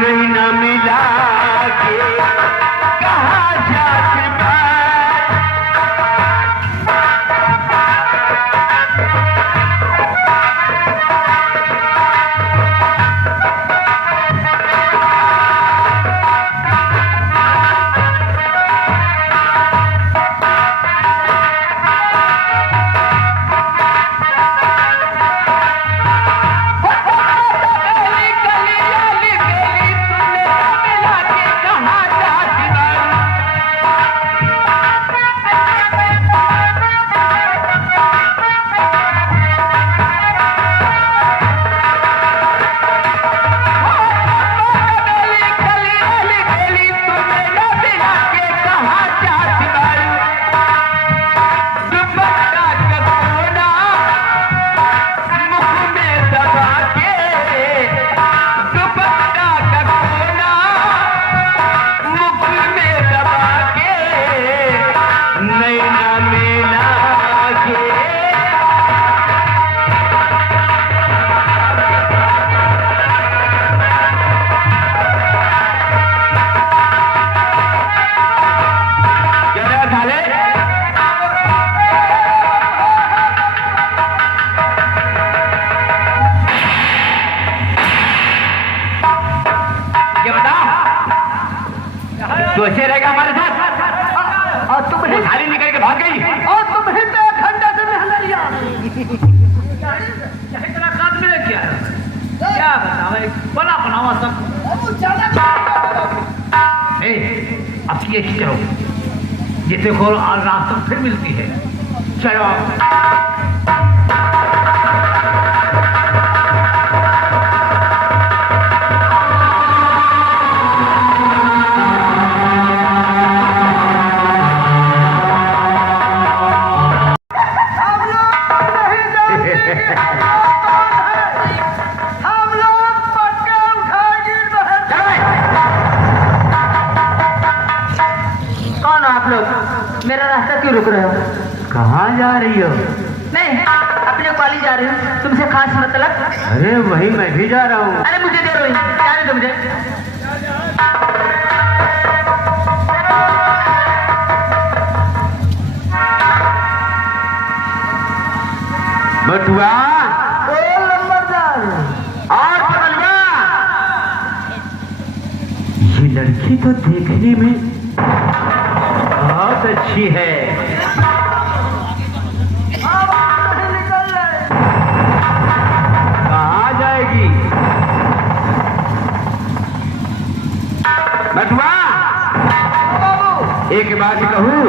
नहीं न मिला के कहा जात बा। तो ऐसे रहेगा हमारे साथ और तुम थाली निकल के भाग गई और तुम ही पे खंडा से महलरिया इतना काम में क्या क्या बताओ एक बना बनावा सब अब ये चलो ये देखो और रास्ता फिर मिलती है चलो मेरा रास्ता क्यों रुक रहे हो? कहाँ जा रही हो? नहीं अपने कॉलेज जा रही हूँ। तुमसे खास मतलब? अरे वही मैं भी जा रहा हूँ। अरे मुझे दे दो जाने दो मुझे। बटुआ और बटुआ ये लड़की तो देखने में बहुत अच्छी है। कहाँ जाएगी? बटुआ एक बात कहूँ